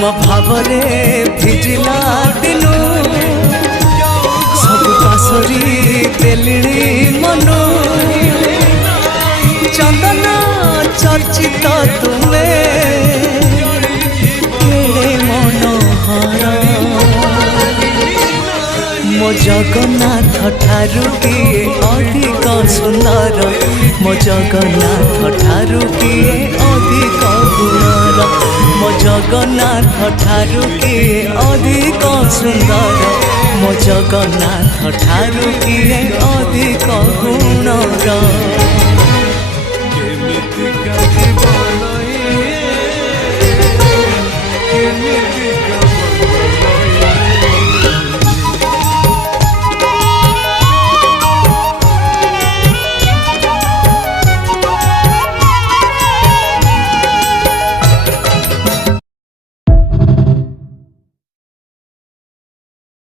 तुम भावरे भिजिला दिनु सब पासरी देलिणी मनु चंदन चर्चित तुमे केड़े मनोहर मो जगन्नाथ ठारू किए अधिक सुंदर मो जगन्नाथ ठारू किए अधिक गुणर मो जगन्नाथ ठारू किए अधिक सुंदर मो जगन्नाथ ठारू किए अधिक गुणर।